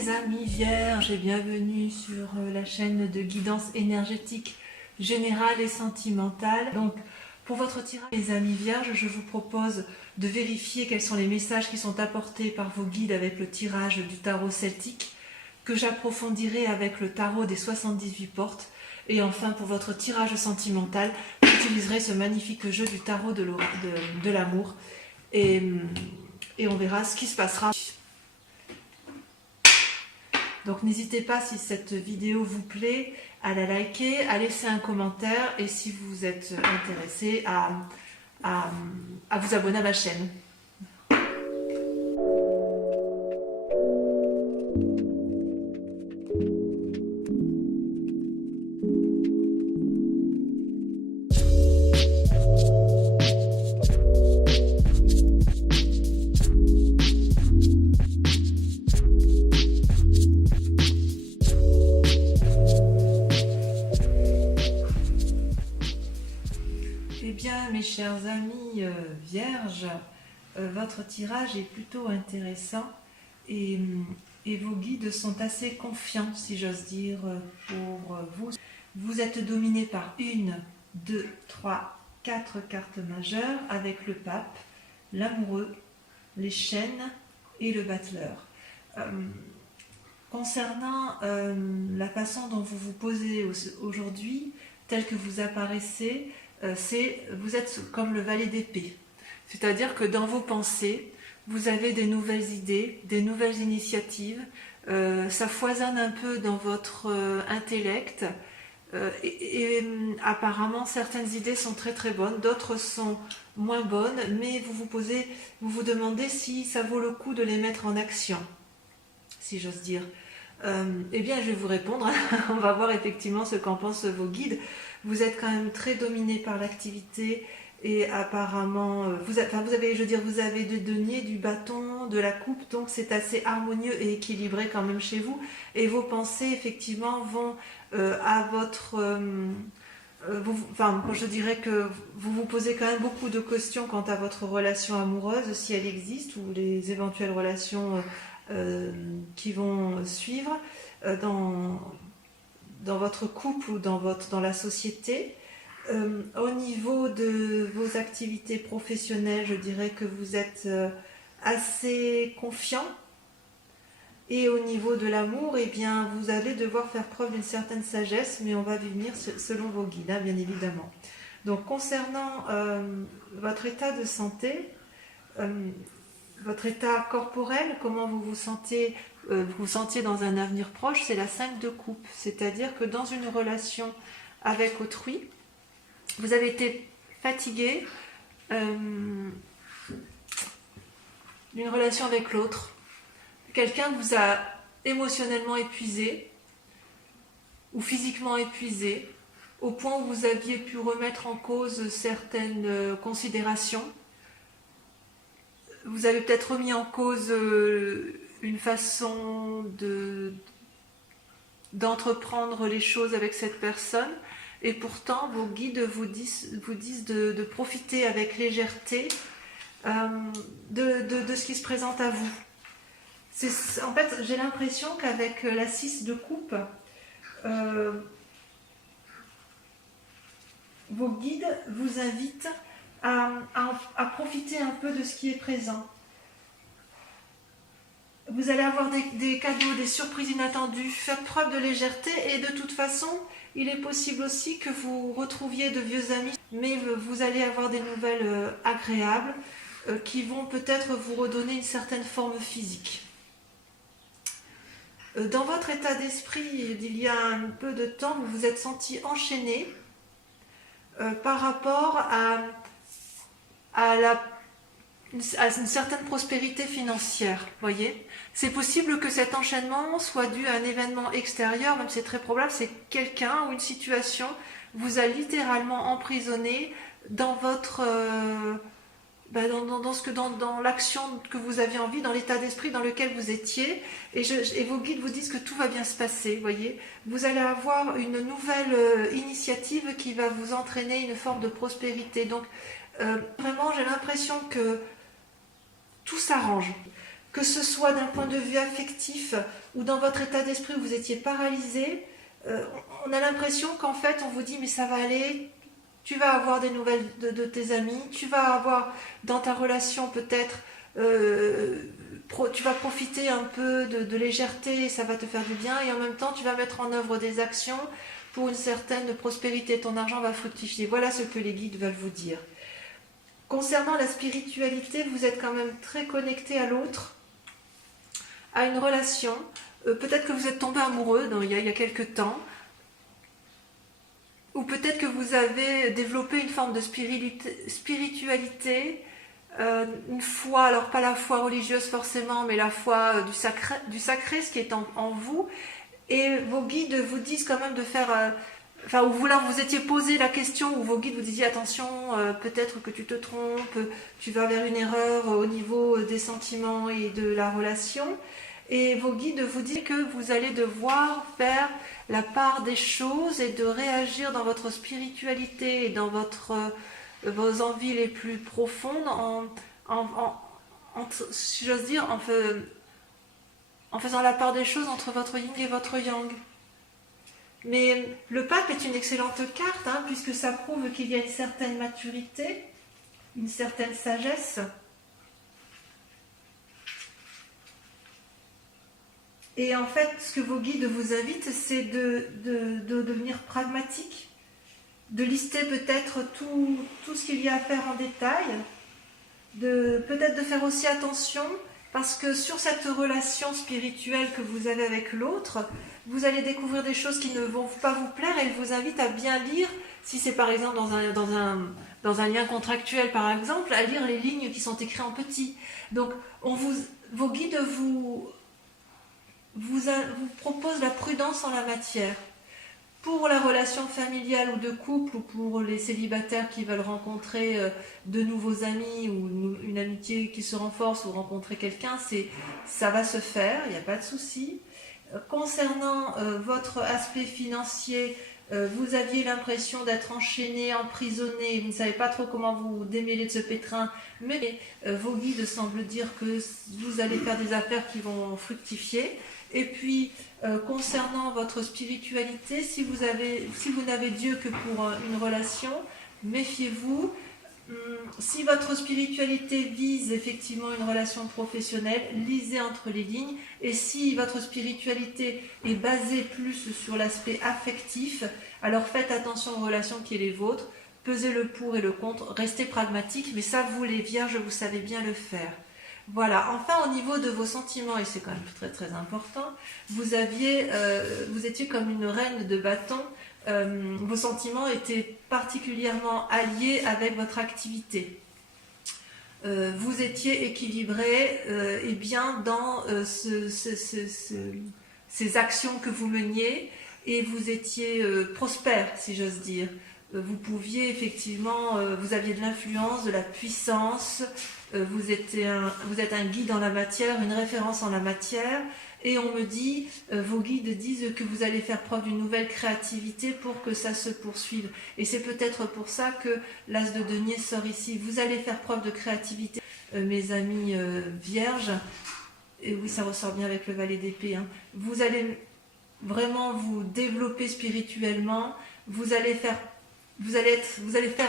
mes amis vierges et bienvenue sur la chaîne de guidance énergétique générale et sentimentale. Donc pour votre tirage, mes amis vierges, je vous propose de vérifier quels sont les messages qui sont apportés par vos guides avec le tirage du tarot celtique, que j'approfondirai avec le tarot des 78 portes. Et enfin, pour votre tirage sentimental, j'utiliserai ce magnifique jeu du tarot de l'amour. Et on verra ce qui se passera. Donc n'hésitez pas, si cette vidéo vous plaît, à la liker, à laisser un commentaire et si vous êtes intéressé à vous abonner à ma chaîne. Eh bien, mes chers amis vierges, votre tirage est plutôt intéressant et vos guides sont assez confiants, si j'ose dire, pour vous. Vous êtes dominé par 1, 2, 3, 4 cartes majeures avec le pape, l'amoureux, les chaînes et le battleur. Concernant la façon dont vous vous posez aujourd'hui, tel que vous apparaissez, vous êtes comme le valet d'épée. C'est-à-dire que dans vos pensées, vous avez des nouvelles idées, des nouvelles initiatives, ça foisonne un peu dans votre intellect, apparemment certaines idées sont très très bonnes, d'autres sont moins bonnes, mais vous vous demandez si ça vaut le coup de les mettre en action, si j'ose dire. Eh bien, je vais vous répondre. On va voir effectivement ce qu'en pensent vos guides. Vous êtes quand même très dominé par l'activité et apparemment, vous avez du denier, du bâton, de la coupe, donc c'est assez harmonieux et équilibré quand même chez vous. Et vos pensées, effectivement, vont à votre... je dirais que vous vous posez quand même beaucoup de questions quant à votre relation amoureuse, si elle existe, ou les éventuelles relations qui vont suivre dans votre couple ou dans la société. Au niveau de vos activités professionnelles, je dirais que vous êtes assez confiant. Et au niveau de l'amour, eh bien, vous allez devoir faire preuve d'une certaine sagesse, mais on va y venir selon vos guides, hein, bien évidemment. Donc, concernant votre état de santé, votre état corporel, comment vous vous sentiez dans un avenir proche, c'est la 5 de coupe. C'est-à-dire que dans une relation avec autrui, vous avez été fatigué d'une relation avec l'autre. Quelqu'un vous a émotionnellement épuisé ou physiquement épuisé, au point où vous aviez pu remettre en cause certaines considérations. Vous avez peut-être remis en cause une façon d'entreprendre les choses avec cette personne, et pourtant vos guides vous disent de profiter avec légèreté de ce qui se présente à vous. En fait, j'ai l'impression qu'avec la 6 de coupe, vos guides vous invitent à profiter un peu de ce qui est présent. Vous allez avoir des cadeaux, des surprises inattendues, faire preuve de légèreté, et de toute façon, il est possible aussi que vous retrouviez de vieux amis, mais vous allez avoir des nouvelles agréables qui vont peut-être vous redonner une certaine forme physique. Dans votre état d'esprit, il y a un peu de temps, vous vous êtes senti enchaîné par rapport à une certaine prospérité financière, voyez. C'est possible que cet enchaînement soit dû à un événement extérieur, même c'est très probable, c'est quelqu'un ou une situation vous a littéralement emprisonné dans votre... dans l'action que vous aviez envie, dans l'état d'esprit dans lequel vous étiez, et vos guides vous disent que tout va bien se passer, voyez. Vous allez avoir une nouvelle initiative qui va vous entraîner une forme de prospérité. Donc, vraiment, j'ai l'impression que tout s'arrange. que ce soit d'un point de vue affectif ou dans votre état d'esprit où vous étiez paralysé, on a l'impression qu'en fait on vous dit mais ça va aller, tu vas avoir des nouvelles de tes amis, tu vas avoir dans ta relation peut-être, tu vas profiter un peu de légèreté, ça va te faire du bien, et en même temps tu vas mettre en œuvre des actions pour une certaine prospérité, ton argent va fructifier. Voilà ce que les guides veulent vous dire. Concernant la spiritualité, vous êtes quand même très connecté à l'autre, à une relation. Peut-être que vous êtes tombé amoureux il y a quelques temps, ou peut-être que vous avez développé une forme de spiritualité, une foi, alors pas la foi religieuse forcément, mais la foi du sacré, ce qui est en vous. Et vos guides vous disent quand même de faire... ou vous étiez posé la question, où vos guides vous disaient attention, peut-être que tu te trompes, tu vas vers une erreur au niveau des sentiments et de la relation. Et vos guides vous disent que vous allez devoir faire la part des choses et de réagir dans votre spiritualité et dans vos envies les plus profondes si j'ose dire, en faisant la part des choses entre votre yin et votre yang. Mais le pape est une excellente carte, puisque ça prouve qu'il y a une certaine maturité, une certaine sagesse. Et en fait, ce que vos guides vous invitent, c'est de devenir pragmatique, de lister peut-être tout ce qu'il y a à faire en détail, peut-être de faire aussi attention, parce que sur cette relation spirituelle que vous avez avec l'autre, vous allez découvrir des choses qui ne vont pas vous plaire, et il vous invite à bien lire, si c'est par exemple dans un lien contractuel par exemple, à lire les lignes qui sont écrites en petit. Donc vos guides vous proposent la prudence en la matière. Pour la relation familiale ou de couple, ou pour les célibataires qui veulent rencontrer de nouveaux amis, ou une amitié qui se renforce, ou rencontrer quelqu'un, ça va se faire, il n'y a pas de souci. Concernant votre aspect financier, vous aviez l'impression d'être enchaîné, emprisonné, vous ne savez pas trop comment vous démêler de ce pétrin, mais vos guides semblent dire que vous allez faire des affaires qui vont fructifier. Et puis, concernant votre spiritualité, si vous n'avez Dieu que pour une relation, méfiez-vous. Si votre spiritualité vise effectivement une relation professionnelle, lisez entre les lignes. Et si votre spiritualité est basée plus sur l'aspect affectif, alors faites attention aux relations qui sont les vôtres, pesez le pour et le contre, restez pragmatique, mais ça, vous les vierges, vous savez bien le faire. Voilà, enfin au niveau de vos sentiments, et c'est quand même très très important, vous étiez comme une reine de bâton, vos sentiments étaient particulièrement alliés avec votre activité. Vous étiez équilibré et bien dans ces actions que vous meniez, et vous étiez prospère, si j'ose dire. Vous pouviez effectivement, vous aviez de l'influence, de la puissance, vous êtes un guide en la matière, une référence en la matière, et on me dit, vos guides disent que vous allez faire preuve d'une nouvelle créativité pour que ça se poursuive. Et c'est peut-être pour ça que l'as de denier sort ici. Vous allez faire preuve de créativité, mes amis vierges, et oui, ça ressort bien avec le valet d'épée. Vous allez vraiment vous développer spirituellement, vous allez faire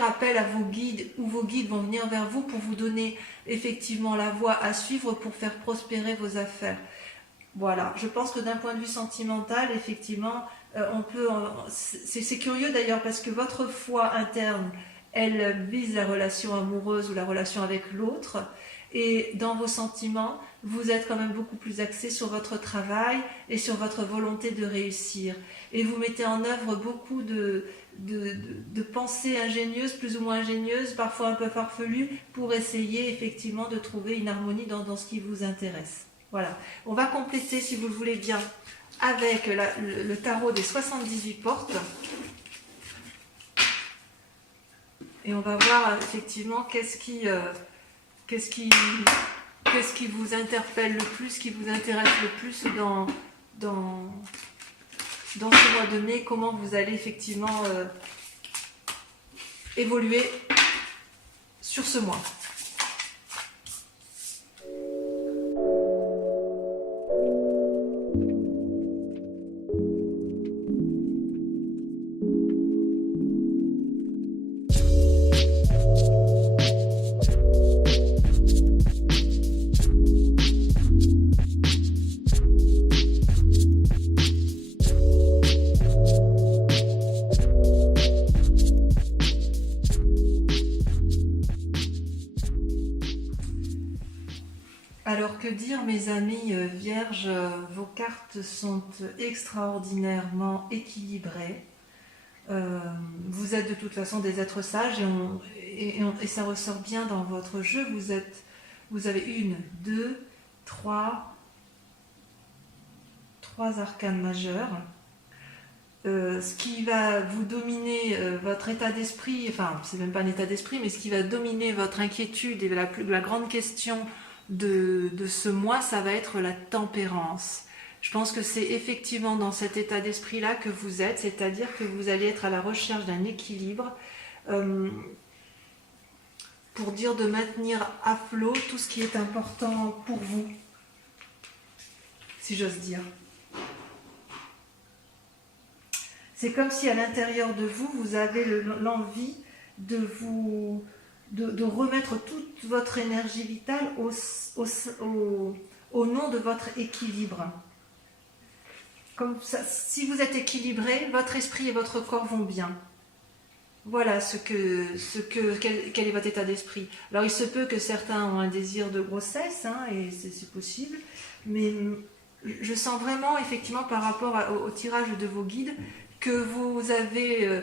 appel à vos guides, ou vos guides vont venir vers vous pour vous donner effectivement la voie à suivre pour faire prospérer vos affaires. Voilà, je pense que d'un point de vue sentimental, effectivement, c'est curieux d'ailleurs, parce que votre foi interne, elle vise la relation amoureuse ou la relation avec l'autre, et dans vos sentiments, vous êtes quand même beaucoup plus axé sur votre travail et sur votre volonté de réussir. Et vous mettez en œuvre beaucoup de pensées ingénieuses, plus ou moins ingénieuses, parfois un peu farfelues, pour essayer effectivement de trouver une harmonie dans ce qui vous intéresse. Voilà. On va compléter, si vous le voulez bien, avec le tarot des 78 portes. Et on va voir effectivement qu'est-ce qui vous interpelle le plus, qui vous intéresse le plus dans ce mois de mai, comment vous allez effectivement évoluer sur ce mois. dire, mes amis vierges, vos cartes sont extraordinairement équilibrées. Vous êtes de toute façon des êtres sages et ça ressort bien dans votre jeu. Vous avez une, deux, trois arcanes majeurs. Ce qui va vous dominer votre état d'esprit, enfin c'est même pas un état d'esprit, mais ce qui va dominer votre inquiétude et la grande question de ce mois, ça va être la tempérance. Je pense que c'est effectivement dans cet état d'esprit-là que vous êtes, c'est-à-dire que vous allez être à la recherche d'un équilibre pour dire de maintenir à flot tout ce qui est important pour vous, si j'ose dire. C'est comme si à l'intérieur de vous, vous avez l'envie de remettre toute votre énergie vitale au nom de votre équilibre. Comme ça, si vous êtes équilibré, votre esprit et votre corps vont bien. Voilà quel est votre état d'esprit. Alors il se peut que certains ont un désir de grossesse, hein, et c'est possible, mais je sens vraiment effectivement par rapport au tirage de vos guides que vous avez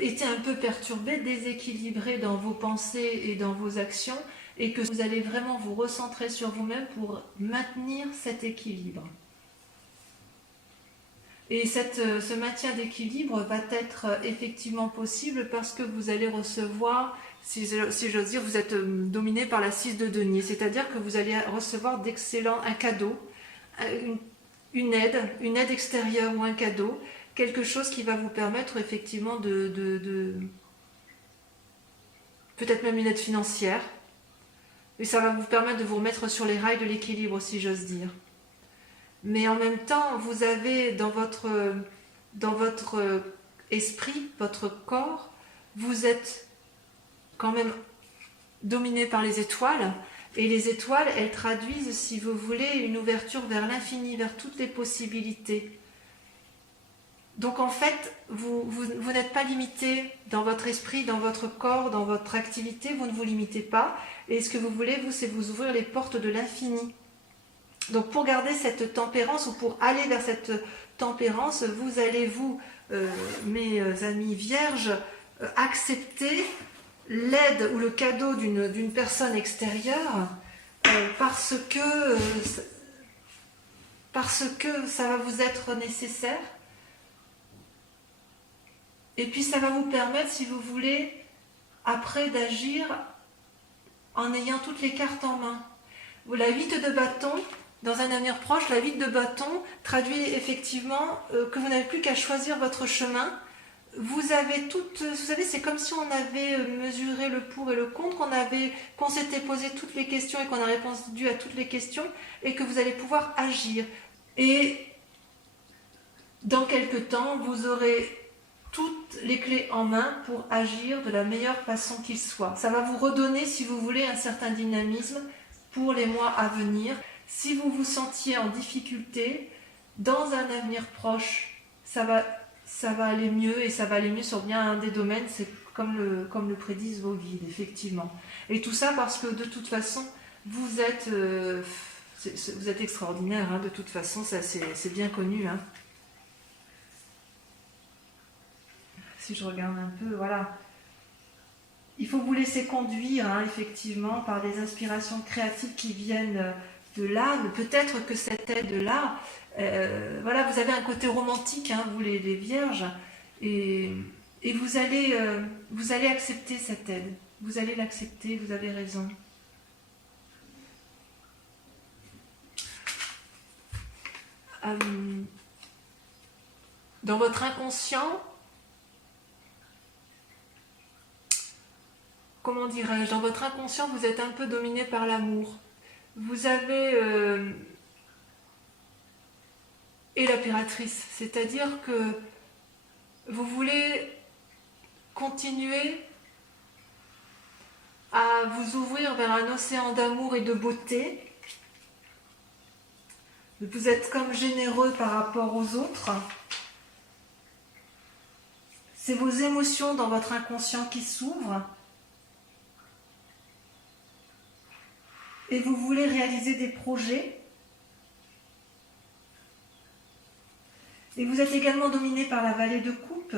été un peu perturbé, déséquilibré dans vos pensées et dans vos actions, et que vous allez vraiment vous recentrer sur vous-même pour maintenir cet équilibre. Et ce maintien d'équilibre va être effectivement possible parce que vous allez recevoir, si j'ose dire, vous êtes dominé par la 6 de denier, c'est-à-dire que vous allez recevoir un cadeau, une aide extérieure ou un cadeau, quelque chose qui va vous permettre effectivement peut-être même une aide financière, et ça va vous permettre de vous remettre sur les rails de l'équilibre, si j'ose dire. Mais en même temps, vous avez dans votre esprit, votre corps, vous êtes quand même dominé par les étoiles, et les étoiles, elles traduisent, si vous voulez, une ouverture vers l'infini, vers toutes les possibilités. Donc en fait, vous n'êtes pas limité dans votre esprit, dans votre corps, dans votre activité, vous ne vous limitez pas. Et ce que vous voulez, vous, c'est vous ouvrir les portes de l'infini. Donc pour garder cette tempérance, ou pour aller vers cette tempérance, vous allez, mes amis vierges, accepter l'aide ou le cadeau d'une personne extérieure parce que ça va vous être nécessaire. Et puis ça va vous permettre, si vous voulez, après d'agir en ayant toutes les cartes en main. La 8 de bâton, dans un avenir proche, la 8 de bâton traduit effectivement que vous n'avez plus qu'à choisir votre chemin. Vous avez vous savez, c'est comme si on avait mesuré le pour et le contre, qu'on s'était posé toutes les questions et qu'on a répondu à toutes les questions, et que vous allez pouvoir agir. Et dans quelque temps, vous aurez toutes les clés en main pour agir de la meilleure façon qu'il soit. Ça va vous redonner, si vous voulez, un certain dynamisme pour les mois à venir. Si vous vous sentiez en difficulté, dans un avenir proche, ça va aller mieux, et ça va aller mieux sur bien un des domaines, c'est comme le prédisent vos guides, effectivement. Et tout ça parce que de toute façon, vous êtes extraordinaire, hein, de toute façon, ça c'est bien connu, hein. Si je regarde un peu, voilà. Il faut vous laisser conduire, hein, effectivement, par des inspirations créatives qui viennent de l'âme. Peut-être que cette aide-là, voilà, vous avez un côté romantique, hein, vous les vierges, et vous allez accepter cette aide. Vous allez l'accepter, vous avez raison. Dans votre inconscient, comment dirais-je, dans votre inconscient, vous êtes un peu dominé par l'amour. Vous avez et la piratrice, c'est-à-dire que vous voulez continuer à vous ouvrir vers un océan d'amour et de beauté. Vous êtes comme généreux par rapport aux autres. C'est vos émotions dans votre inconscient qui s'ouvrent. et vous voulez réaliser des projets. Et vous êtes également dominé par la vallée de coupe.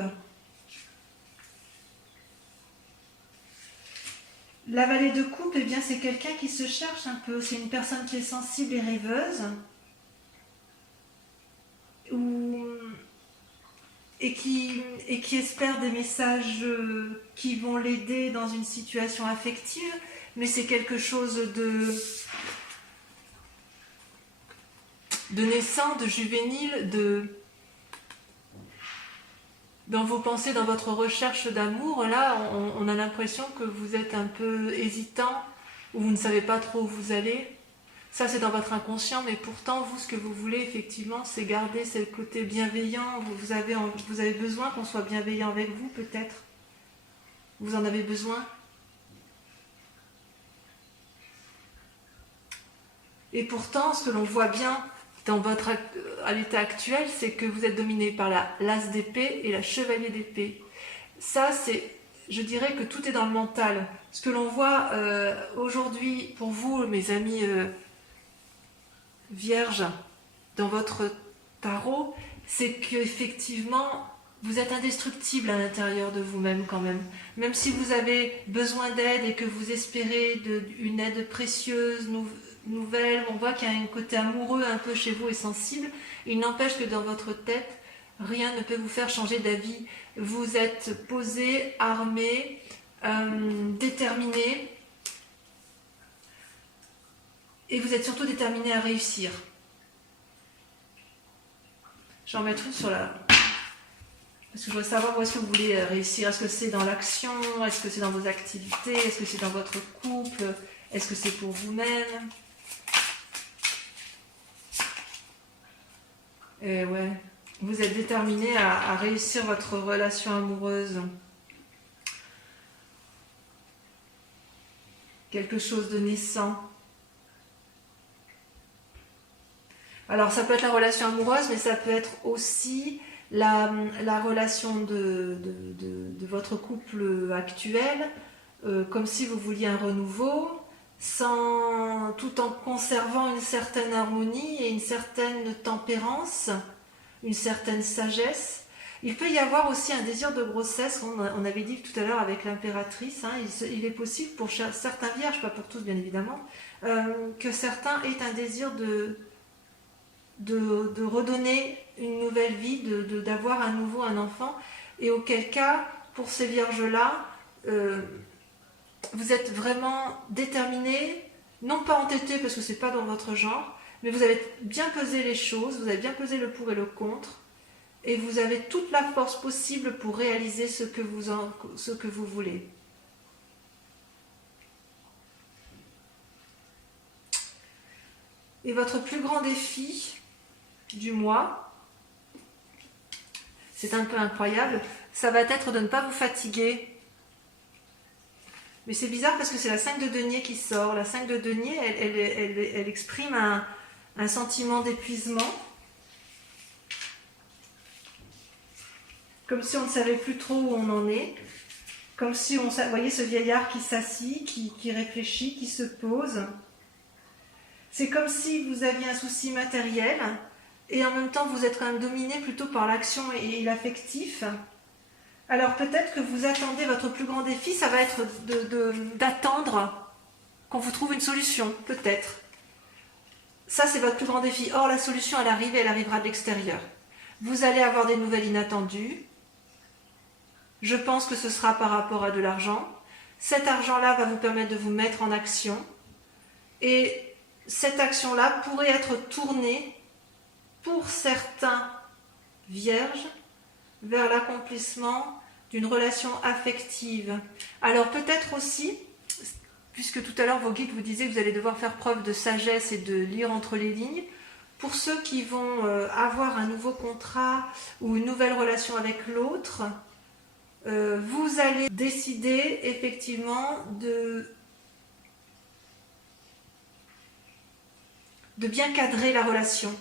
La vallée de coupe, eh bien, c'est quelqu'un qui se cherche un peu. C'est une personne qui est sensible et rêveuse. Et qui espère des messages qui vont l'aider dans une situation affective. Mais c'est quelque chose de naissant, de juvénile, dans vos pensées, dans votre recherche d'amour. Là, on a l'impression que vous êtes un peu hésitant, ou vous ne savez pas trop où vous allez. Ça, c'est dans votre inconscient, mais pourtant, vous, ce que vous voulez, effectivement, c'est garder ce côté bienveillant. Vous avez besoin qu'on soit bienveillant avec vous, peut-être. Vous en avez besoin. Et pourtant, ce que l'on voit bien à l'état actuel, c'est que vous êtes dominé par l'as d'épée et la chevalier d'épée. Ça, je dirais que tout est dans le mental. Ce que l'on voit aujourd'hui, pour vous, mes amis vierges, dans votre tarot, c'est qu'effectivement, vous êtes indestructible à l'intérieur de vous-même quand même. Même si vous avez besoin d'aide et que vous espérez une aide précieuse, nouvelle, on voit qu'il y a un côté amoureux un peu chez vous et sensible. Il n'empêche que dans votre tête, rien ne peut vous faire changer d'avis. Vous êtes posé, armé, déterminé, et vous êtes surtout déterminé à réussir. Je vais en mettre une sur la... Parce que je veux savoir où est-ce que vous voulez réussir. Est-ce que c'est dans l'action? Est-ce que c'est dans vos activités? Est-ce que c'est dans votre couple? Est-ce que c'est pour vous-même? Et ouais, vous êtes déterminé à réussir votre relation amoureuse. Quelque chose de naissant. Alors ça peut être la relation amoureuse, mais ça peut être aussi la relation de votre couple actuel, comme si vous vouliez un renouveau, tout en conservant une certaine harmonie et une certaine tempérance, une certaine sagesse. Il peut y avoir aussi un désir de grossesse, on avait dit tout à l'heure avec l'impératrice, hein, il est possible pour certains vierges, pas pour tous bien évidemment, que certains aient un désir de redonner une nouvelle vie, d'avoir à nouveau un enfant, et auquel cas, pour ces vierges-là, vous êtes vraiment déterminés, non pas entêtés parce que c'est pas dans votre genre, mais vous avez bien pesé les choses, vous avez bien pesé le pour et le contre, et vous avez toute la force possible pour réaliser ce que vous voulez. Et votre plus grand défi du mois, c'est un peu incroyable, ça va être de ne pas vous fatiguer. Mais c'est bizarre parce que c'est la 5 de denier qui sort. La 5 de denier, elle exprime un sentiment d'épuisement, comme si on ne savait plus trop où on en est, comme si vous voyez ce vieillard qui s'assit, qui réfléchit, qui se pose. C'est comme si vous aviez un souci matériel, et en même temps vous êtes quand même dominé plutôt par l'action et l'affectif. Alors peut-être que vous attendez, votre plus grand défi, ça va être d'attendre qu'on vous trouve une solution, peut-être. Ça, c'est votre plus grand défi. Or, la solution, elle arrivera de l'extérieur. Vous allez avoir des nouvelles inattendues. Je pense que ce sera par rapport à de l'argent. Cet argent-là va vous permettre de vous mettre en action. Et cette action-là pourrait être tournée, pour certains vierges, vers l'accomplissement d'une relation affective. Alors peut-être aussi, puisque tout à l'heure vos guides vous disaient que vous allez devoir faire preuve de sagesse et de lire entre les lignes, pour ceux qui vont avoir un nouveau contrat ou une nouvelle relation avec l'autre, vous allez décider effectivement de bien cadrer la relation.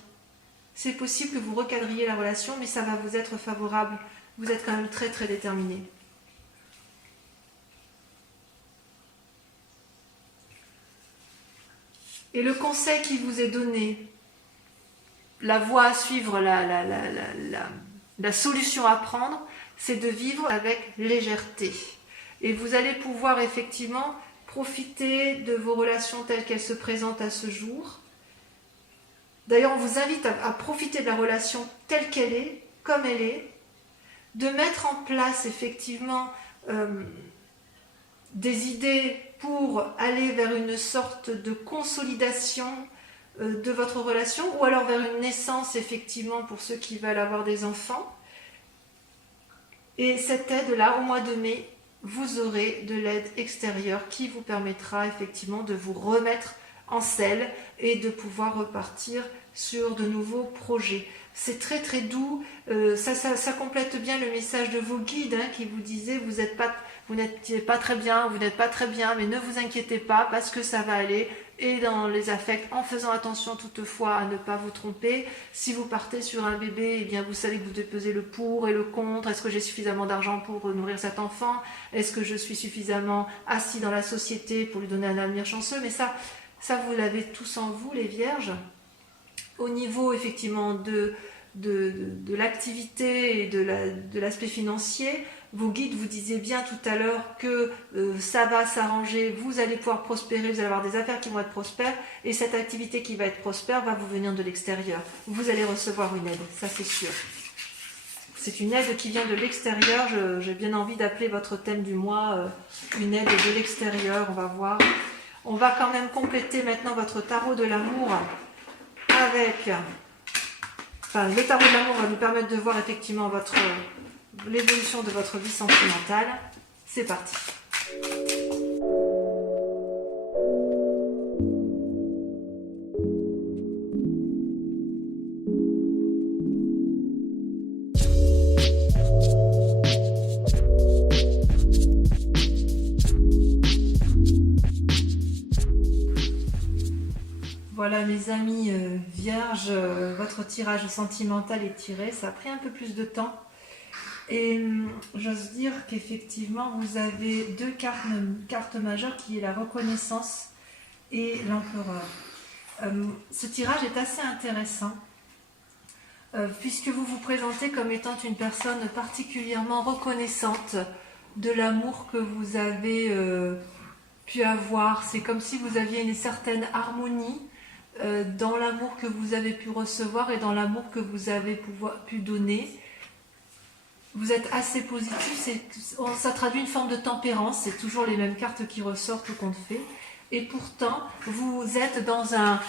C'est possible que vous recadriez la relation, mais ça va vous être favorable. Vous êtes quand même très très déterminé. Et le conseil qui vous est donné, la voie à suivre, la solution à prendre, c'est de vivre avec légèreté. Et vous allez pouvoir effectivement profiter de vos relations telles qu'elles se présentent à ce jour. D'ailleurs, on vous invite à profiter de la relation telle qu'elle est, comme elle est, de mettre en place effectivement des idées pour aller vers une sorte de consolidation de votre relation, ou alors vers une naissance effectivement pour ceux qui veulent avoir des enfants. Et cette aide-là, au mois de mai, vous aurez de l'aide extérieure qui vous permettra effectivement de vous remettre en selle et de pouvoir repartir sur de nouveaux projets. C'est très très doux, ça complète bien le message de vos guides qui vous disaient vous n'êtes pas très bien, mais ne vous inquiétez pas parce que ça va aller. Et dans les affects, en faisant attention toutefois à ne pas vous tromper. Si vous partez sur un bébé, eh bien vous savez que vous devez peser le pour et le contre. Est-ce que j'ai suffisamment d'argent pour nourrir cet enfant? Est-ce que je suis suffisamment assis dans la société pour lui donner un avenir chanceux? Mais ça vous l'avez tous en vous, les vierges. Au niveau effectivement de l'activité et de l'aspect financier, vos guides vous disaient bien tout à l'heure que ça va s'arranger, vous allez pouvoir prospérer, vous allez avoir des affaires qui vont être prospères, et cette activité qui va être prospère va vous venir de l'extérieur. Vous allez recevoir une aide, ça c'est sûr. C'est une aide qui vient de l'extérieur. J'ai bien envie d'appeler votre thème du mois une aide de l'extérieur. On va voir. On va quand même compléter maintenant votre tarot de l'amour avec... Enfin, le tarot de l'amour va nous permettre de voir effectivement l'évolution de votre vie sentimentale. C'est parti. Voilà mes amis vierges, votre tirage sentimental est tiré. Ça a pris un peu plus de temps. Et j'ose dire qu'effectivement, vous avez deux cartes majeures qui est la reconnaissance et l'empereur. Ce tirage est assez intéressant puisque vous vous présentez comme étant une personne particulièrement reconnaissante de l'amour que vous avez pu avoir. C'est comme si vous aviez une certaine harmonie dans l'amour que vous avez pu recevoir et dans l'amour que vous avez pu donner. Vous êtes assez positif, ça traduit une forme de tempérance, c'est toujours les mêmes cartes qui ressortent au compte fait. Et pourtant, vous êtes dans un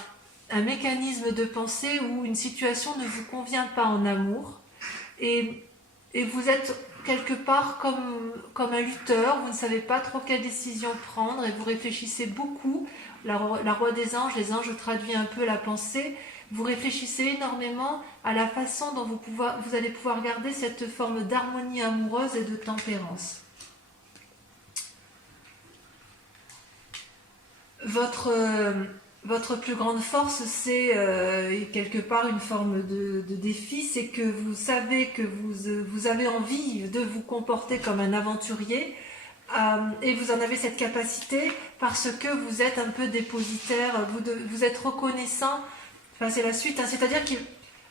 mécanisme de pensée où une situation ne vous convient pas en amour. Et vous êtes quelque part comme un lutteur, vous ne savez pas trop quelle décision prendre et vous réfléchissez beaucoup. La roi des anges, les anges traduisent un peu la pensée. Vous réfléchissez énormément à la façon dont vous allez pouvoir garder cette forme d'harmonie amoureuse et de tempérance. Votre plus grande force, c'est quelque part une forme de défi, c'est que vous savez que vous avez envie de vous comporter comme un aventurier et vous en avez cette capacité parce que vous êtes un peu dépositaire, vous êtes reconnaissant. Enfin, c'est la suite, c'est-à-dire que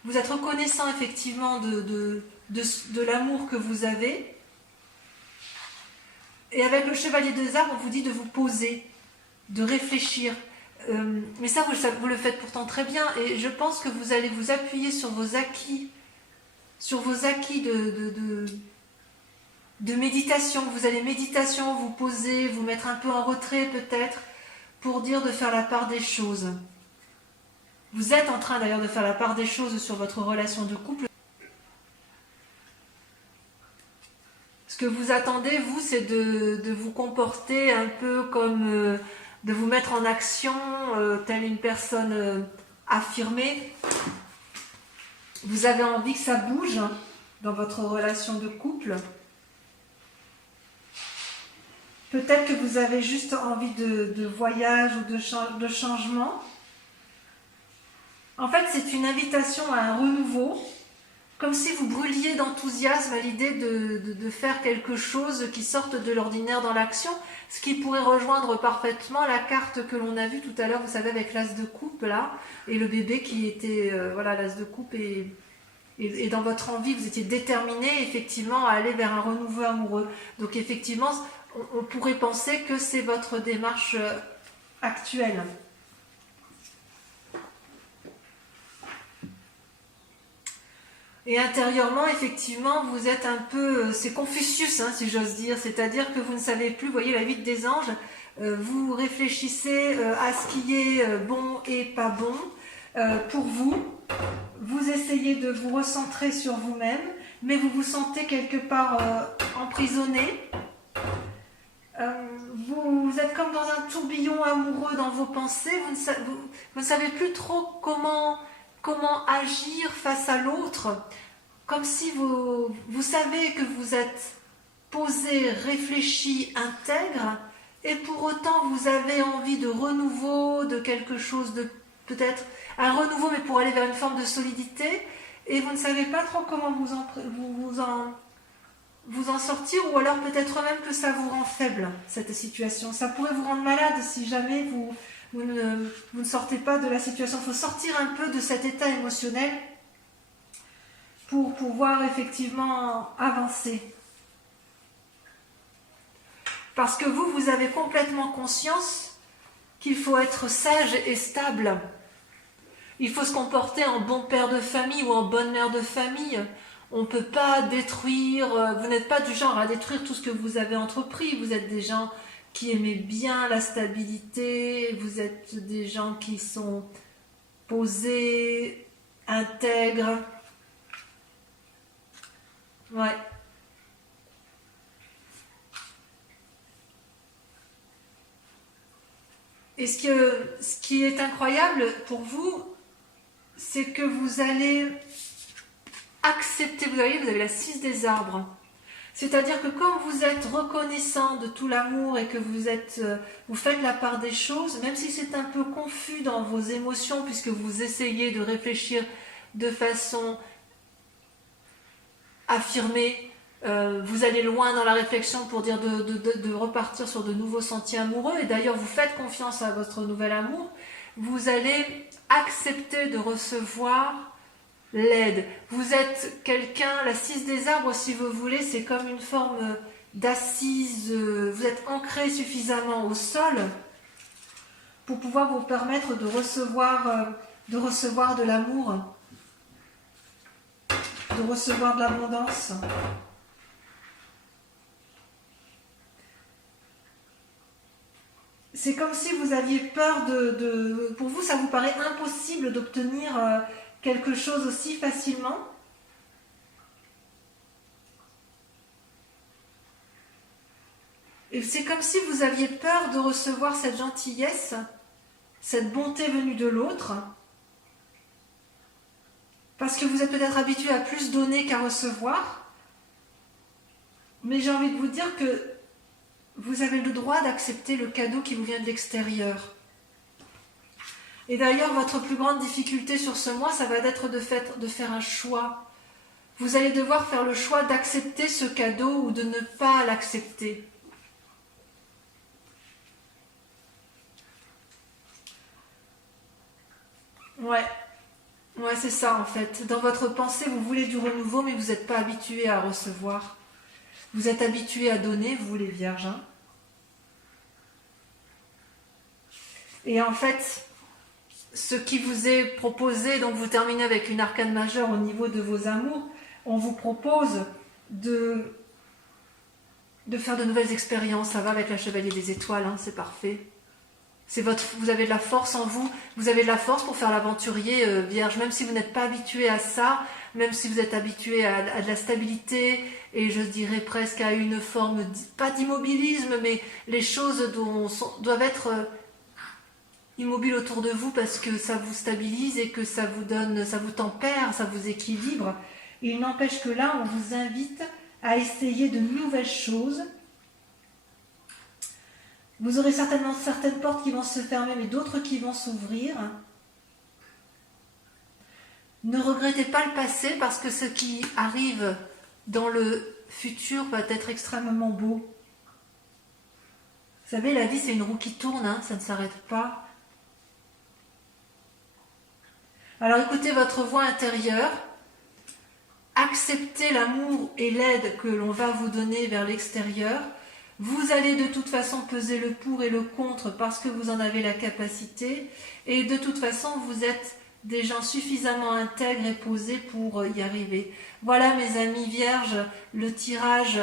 vous êtes reconnaissant effectivement de l'amour que vous avez. Et avec le chevalier des armes, on vous dit de vous poser, de réfléchir. Mais ça, vous le faites pourtant très bien. Et je pense que vous allez vous appuyer sur vos acquis de méditation. Vous allez méditation, vous poser, vous mettre un peu en retrait peut-être, pour dire de faire la part des choses. Vous êtes en train d'ailleurs de faire la part des choses sur votre relation de couple. Ce que vous attendez, vous, c'est de vous comporter un peu comme... de vous mettre en action, telle une personne affirmée. Vous avez envie que ça bouge dans votre relation de couple. Peut-être que vous avez juste envie de voyage ou de changement. En fait, c'est une invitation à un renouveau comme si vous brûliez d'enthousiasme à l'idée de faire quelque chose qui sorte de l'ordinaire dans l'action, ce qui pourrait rejoindre parfaitement la carte que l'on a vue tout à l'heure, vous savez, avec l'as de coupe là, et le bébé qui était, voilà, l'as de coupe, et dans votre envie, vous étiez déterminé effectivement à aller vers un renouveau amoureux. Donc effectivement, on pourrait penser que c'est votre démarche actuelle. Et intérieurement, effectivement, vous êtes un peu... c'est Confucius, hein, si j'ose dire. C'est-à-dire que vous ne savez plus, vous voyez la 8 des anges, vous réfléchissez à ce qui est bon et pas bon pour vous. Vous essayez de vous recentrer sur vous-même, mais vous vous sentez quelque part emprisonné. Vous êtes comme dans un tourbillon amoureux dans vos pensées. Vous ne savez plus trop comment agir face à l'autre, comme si vous savez que vous êtes posé, réfléchi, intègre, et pour autant vous avez envie de renouveau, de quelque chose de peut-être un renouveau, mais pour aller vers une forme de solidité, et vous ne savez pas trop comment vous en sortir, ou alors peut-être même que ça vous rend faible, cette situation. Ça pourrait vous rendre malade si jamais vous ne sortez pas de la situation. Il faut sortir un peu de cet état émotionnel pour pouvoir effectivement avancer. Parce que vous avez complètement conscience qu'il faut être sage et stable. Il faut se comporter en bon père de famille ou en bonne mère de famille. On ne peut pas détruire, vous n'êtes pas du genre à détruire tout ce que vous avez entrepris. Vous êtes des gens qui aimez bien la stabilité, vous êtes des gens qui sont posés, intègres. Ouais. Et ce qui est incroyable pour vous, c'est que vous allez accepter, vous avez la 6 des arbres. C'est-à-dire que quand vous êtes reconnaissant de tout l'amour et que vous faites la part des choses, même si c'est un peu confus dans vos émotions, puisque vous essayez de réfléchir de façon affirmée, vous allez loin dans la réflexion pour dire de repartir sur de nouveaux sentiers amoureux, et d'ailleurs vous faites confiance à votre nouvel amour, vous allez accepter de recevoir l'aide. Vous êtes quelqu'un, la 6 des arbres, si vous voulez, c'est comme une forme d'assise, vous êtes ancré suffisamment au sol pour pouvoir vous permettre de recevoir de l'amour, de recevoir de l'abondance. C'est comme si vous aviez peur pour vous, ça vous paraît impossible d'obtenir quelque chose aussi facilement. Et c'est comme si vous aviez peur de recevoir cette gentillesse, cette bonté venue de l'autre, parce que vous êtes peut-être habitué à plus donner qu'à recevoir. Mais j'ai envie de vous dire que vous avez le droit d'accepter le cadeau qui vous vient de l'extérieur. Et d'ailleurs, votre plus grande difficulté sur ce mois, ça va être de faire un choix. Vous allez devoir faire le choix d'accepter ce cadeau ou de ne pas l'accepter. Ouais, c'est ça en fait. Dans votre pensée, vous voulez du renouveau, mais vous n'êtes pas habitué à recevoir. Vous êtes habitué à donner, vous les vierges. Hein. Et en fait, ce qui vous est proposé, donc vous terminez avec une arcane majeure au niveau de vos amours, on vous propose de faire de nouvelles expériences. Ça va avec la Chevalier des Étoiles, hein, c'est parfait. Vous avez de la force en vous, vous avez de la force pour faire l'aventurier vierge, même si vous n'êtes pas habitué à ça, même si vous êtes habitué à de la stabilité, et je dirais presque à une forme, pas d'immobilisme, mais les choses doivent être immobiles autour de vous parce que ça vous stabilise et que ça vous tempère, ça vous équilibre. Et il n'empêche que là, on vous invite à essayer de nouvelles choses. Vous aurez certainement certaines portes qui vont se fermer, mais d'autres qui vont s'ouvrir. Ne regrettez pas le passé parce que ce qui arrive dans le futur va être extrêmement beau. Vous savez, la vie c'est une roue qui tourne, hein, ça ne s'arrête pas. Alors écoutez votre voix intérieure, acceptez l'amour et l'aide que l'on va vous donner vers l'extérieur. Vous allez de toute façon peser le pour et le contre parce que vous en avez la capacité. Et de toute façon, vous êtes des gens suffisamment intègres et posés pour y arriver. Voilà mes amis vierges, le tirage